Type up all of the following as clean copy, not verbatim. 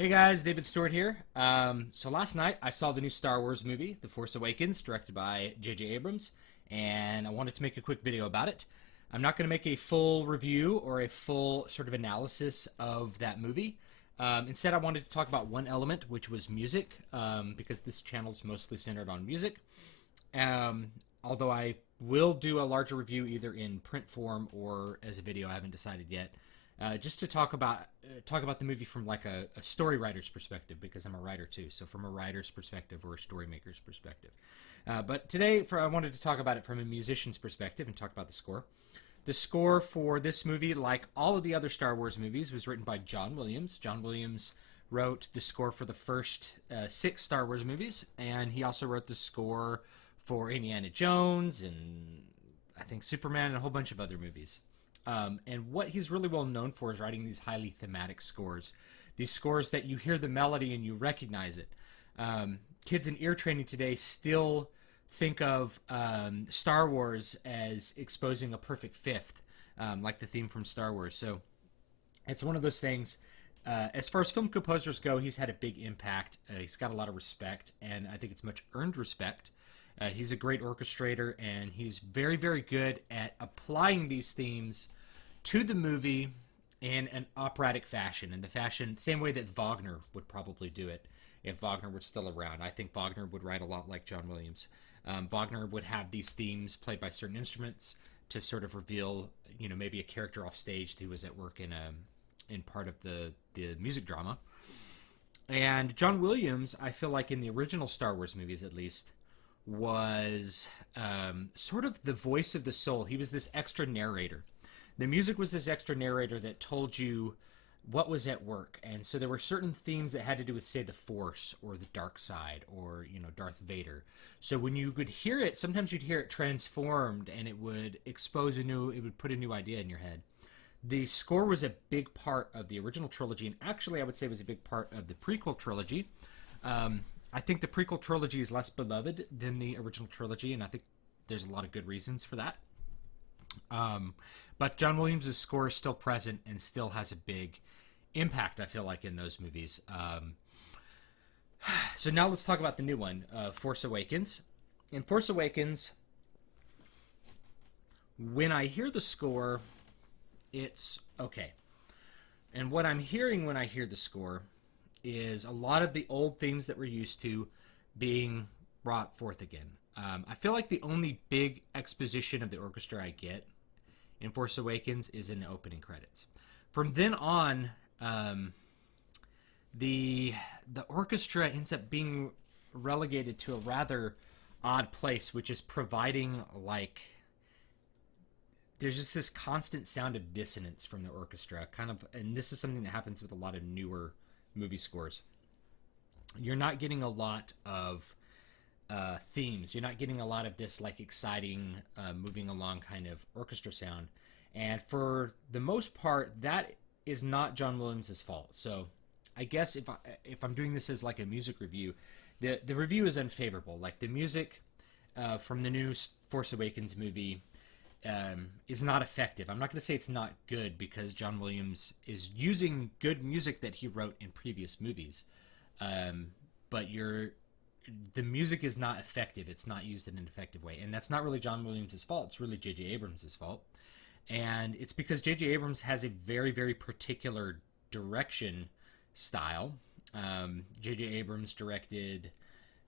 Hey guys, David Stewart here. So last night I saw the new Star Wars movie, The Force Awakens, directed by J.J. Abrams, and I wanted to make a quick video about it. I'm not going to make a full review or a full sort of analysis of that movie. Instead, I wanted to talk about one element, which was music, because this channel is mostly centered on music. Although I will do a larger review either in print form or as a video, I haven't decided yet. Just to talk about the movie from like a story writer's perspective, because I'm a writer too. So from a writer's perspective or a story maker's perspective. But today, I wanted to talk about it from a musician's perspective and talk about the score. The score for this movie, like all of the other Star Wars movies, was written by John Williams. John Williams wrote the score for the first 6 Star Wars movies, and he also wrote the score for Indiana Jones and I think Superman and a whole bunch of other movies. And what he's really well known for is writing these highly thematic scores. These scores that you hear the melody and you recognize it. Kids in ear training today still think of Star Wars as exposing a perfect fifth, like the theme from Star Wars. So it's one of those things. As far as film composers go, he's had a big impact. He's got a lot of respect, and I think it's much earned respect. He's a great orchestrator, and he's very, very good at applying these themes to the movie in an operatic fashion, in the fashion, same way that Wagner would probably do it if Wagner were still around. I think Wagner would write a lot like John Williams. Wagner would have these themes played by certain instruments to sort of reveal, maybe a character off stage who was at work in part of the music drama. And John Williams, I feel like in the original Star Wars movies at least, was sort of the voice of the soul. He was this extra narrator. The music was this extra narrator that told you what was at work. And so there were certain themes that had to do with, say, the Force or the dark side or, Darth Vader. So when you would hear it, sometimes you'd hear it transformed and it would it would put a new idea in your head. The score was a big part of the original trilogy, and actually I would say it was a big part of the prequel trilogy. I think the prequel trilogy is less beloved than the original trilogy, and I think there's a lot of good reasons for that. But John Williams' score is still present and still has a big impact, I feel like, in those movies. So now let's talk about the new one, Force Awakens. In Force Awakens, when I hear the score, it's okay. And what I'm hearing when I hear the score is a lot of the old themes that we're used to being brought forth again. I feel like the only big exposition of the orchestra I get in Force Awakens is in the opening credits. From then on, the orchestra ends up being relegated to a rather odd place, which is providing there's just this constant sound of dissonance from the orchestra, and this is something that happens with a lot of newer movie scores. You're not getting a lot of themes. You're not getting a lot of this exciting, moving along kind of orchestra sound. And for the most part, that is not John Williams' fault. So I guess if I'm doing this as a music review, the review is unfavorable. The music from the new Force Awakens movie is not effective. I'm not going to say it's not good, because John Williams is using good music that he wrote in previous movies. But the music is not effective. It's not used in an effective way. And that's not really John Williams' fault. It's really J.J. Abrams' fault. And it's because J.J. Abrams has a very, very particular direction style. J.J. Abrams directed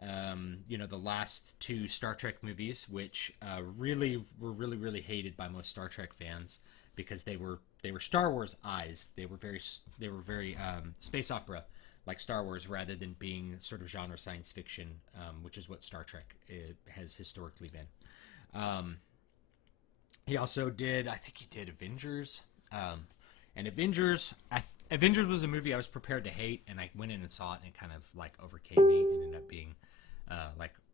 the last 2 Star Trek movies, which really were really hated by most Star Trek fans, because they were Star Wars eyes. They were very space opera like Star Wars, rather than being sort of genre science fiction, which is what Star Trek has historically been. He also did Avengers. And Avengers was a movie I was prepared to hate, and I went in and saw it, and it kind of overcame me and ended up being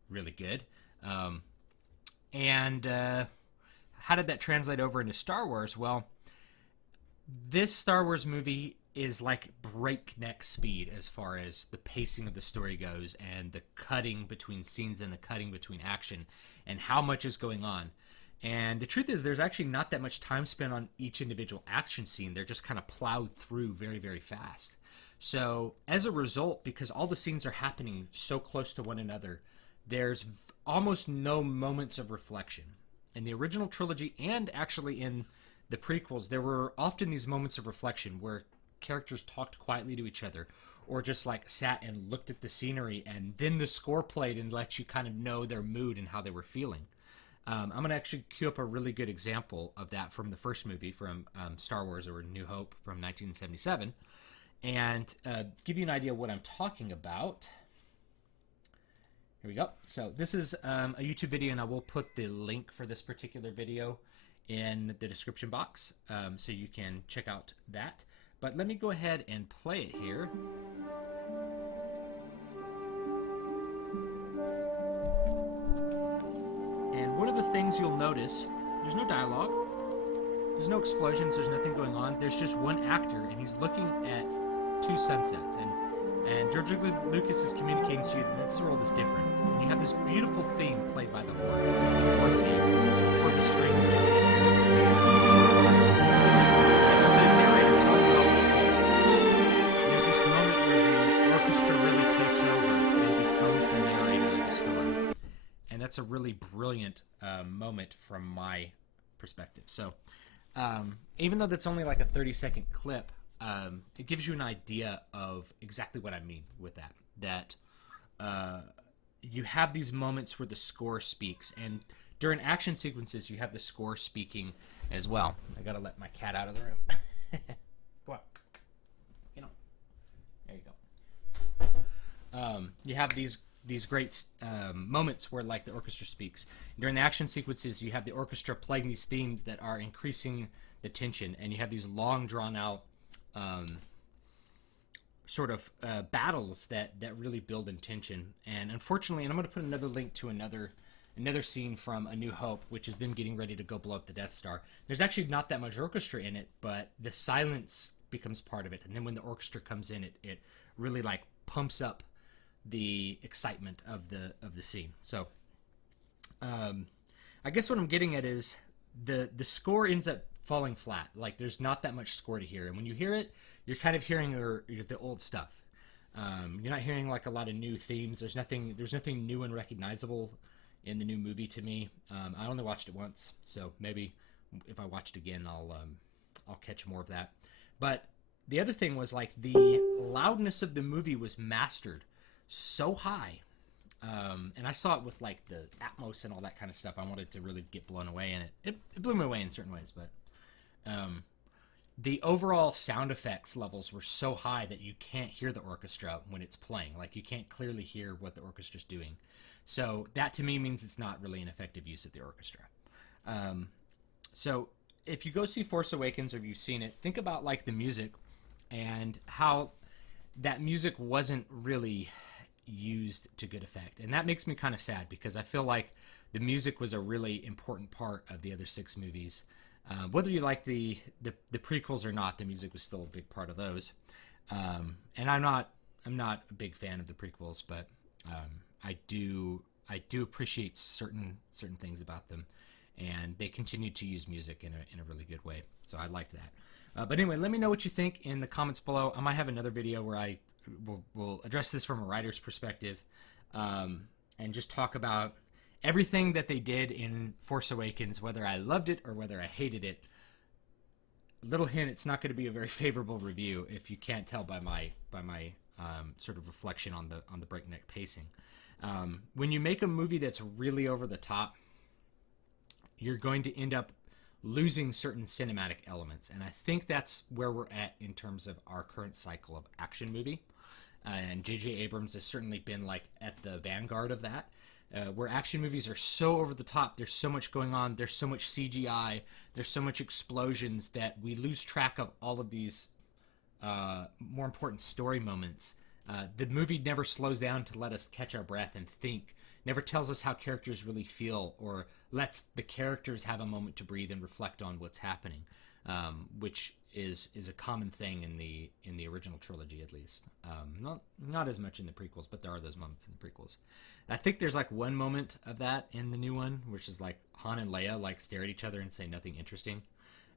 really good. And how did that translate over into Star Wars? Well, this Star Wars movie is breakneck speed as far as the pacing of the story goes, and the cutting between scenes and the cutting between action, and how much is going on. And the truth is, there's actually not that much time spent on each individual action scene. They're just kind of plowed through very, very fast. So as a result, because all the scenes are happening so close to one another, there's almost no moments of reflection. In the original trilogy and actually in the prequels, there were often these moments of reflection where characters talked quietly to each other or just like sat and looked at the scenery, and then the score played and let you kind of know their mood and how they were feeling. I'm going to actually cue up a really good example of that from the first movie, from Star Wars or New Hope from 1977, and give you an idea of what I'm talking about. Here we go. So this is a YouTube video, and I will put the link for this particular video in the description box, so you can check out that. But let me go ahead and play it here. And one of the things you'll notice, there's no dialogue, there's no explosions, there's nothing going on. There's just one actor, and he's looking at two sunsets. And George Lucas is communicating to you that this world is different. And you have this beautiful theme played by the horn. It's the Force theme for the strings jumping. It's the narrator telling you all the things. There's this moment where the orchestra really takes over and becomes the narrator of the story. And that's a really brilliant moment from my perspective. So even though that's only like a 30-second clip, it gives you an idea of exactly what I mean with that. That you have these moments where the score speaks, and during action sequences, you have the score speaking as well. I gotta let my cat out of the room. Go on. You know. There you go. You have these great moments where like the orchestra speaks. During the action sequences, you have the orchestra playing these themes that are increasing the tension, and you have these long drawn out sort of battles that really build in tension. And unfortunately, and I'm going to put another link to another scene from A New Hope, which is them getting ready to go blow up the Death Star. There's actually not that much orchestra in it, but the silence becomes part of it. And then when the orchestra comes in, it really like pumps up the excitement of the scene. So I guess what I'm getting at is the score ends up falling flat. Like there's not that much score to hear, and when you hear it, you're kind of hearing the old stuff. You're not hearing like a lot of new themes. There's nothing new and recognizable in the new movie to me. I only watched it once, so maybe if I watch it again, I'll catch more of that. But the other thing was like the loudness of the movie was mastered so high. And I saw it with like the Atmos and all that kind of stuff. I wanted to really get blown away, and it blew me away in certain ways. But the overall sound effects levels were so high that you can't hear the orchestra when it's playing. Like you can't clearly hear what the orchestra's doing. So that to me means it's not really an effective use of the orchestra. So if you go see Force Awakens, or if you've seen it, think about like the music and how that music wasn't really used to good effect. And that makes me kind of sad, because I feel like the music was a really important part of the other 6 movies. Whether you like the prequels or not, the music was still a big part of those. And I'm not a big fan of the prequels, but I do appreciate certain things about them, and they continue to use music in a really good way. So I like that. But anyway, let me know what you think in the comments below. I might have another video where I will address this from a writer's perspective, and just talk about everything that they did in Force Awakens, whether I loved it or whether I hated it. Little hint, it's not going to be a very favorable review, if you can't tell by my sort of reflection on the breakneck pacing. When you make a movie that's really over the top, you're going to end up losing certain cinematic elements, and I think that's where we're at in terms of our current cycle of action movie. And J.J. Abrams has certainly been like at the vanguard of that. Where action movies are so over the top, there's so much going on, there's so much CGI, there's so much explosions that we lose track of all of these more important story moments. The movie never slows down to let us catch our breath and think, never tells us how characters really feel, or lets the characters have a moment to breathe and reflect on what's happening, which is a common thing in the original trilogy, at least. Not as much in the prequels, but there are those moments in the prequels. I think there's like one moment of that in the new one, which is like Han and Leia like stare at each other and say nothing interesting,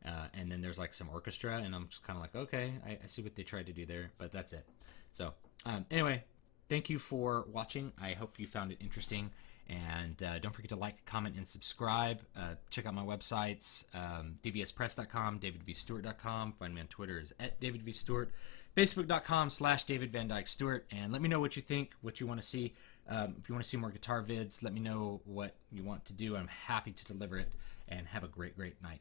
and then there's like some orchestra, and I'm just kind of like, okay, I see what they tried to do there, but that's it. So anyway, thank you for watching. I hope you found it interesting. And don't forget to like, comment, and subscribe. Check out my websites, dvspress.com, davidvstewart.com. Find me on Twitter is @davidvstewart. Facebook.com/DavidVanDykeStewart. And let me know what you think, what you want to see. If you want to see more guitar vids, let me know what you want to do. I'm happy to deliver it. And have a great, great night.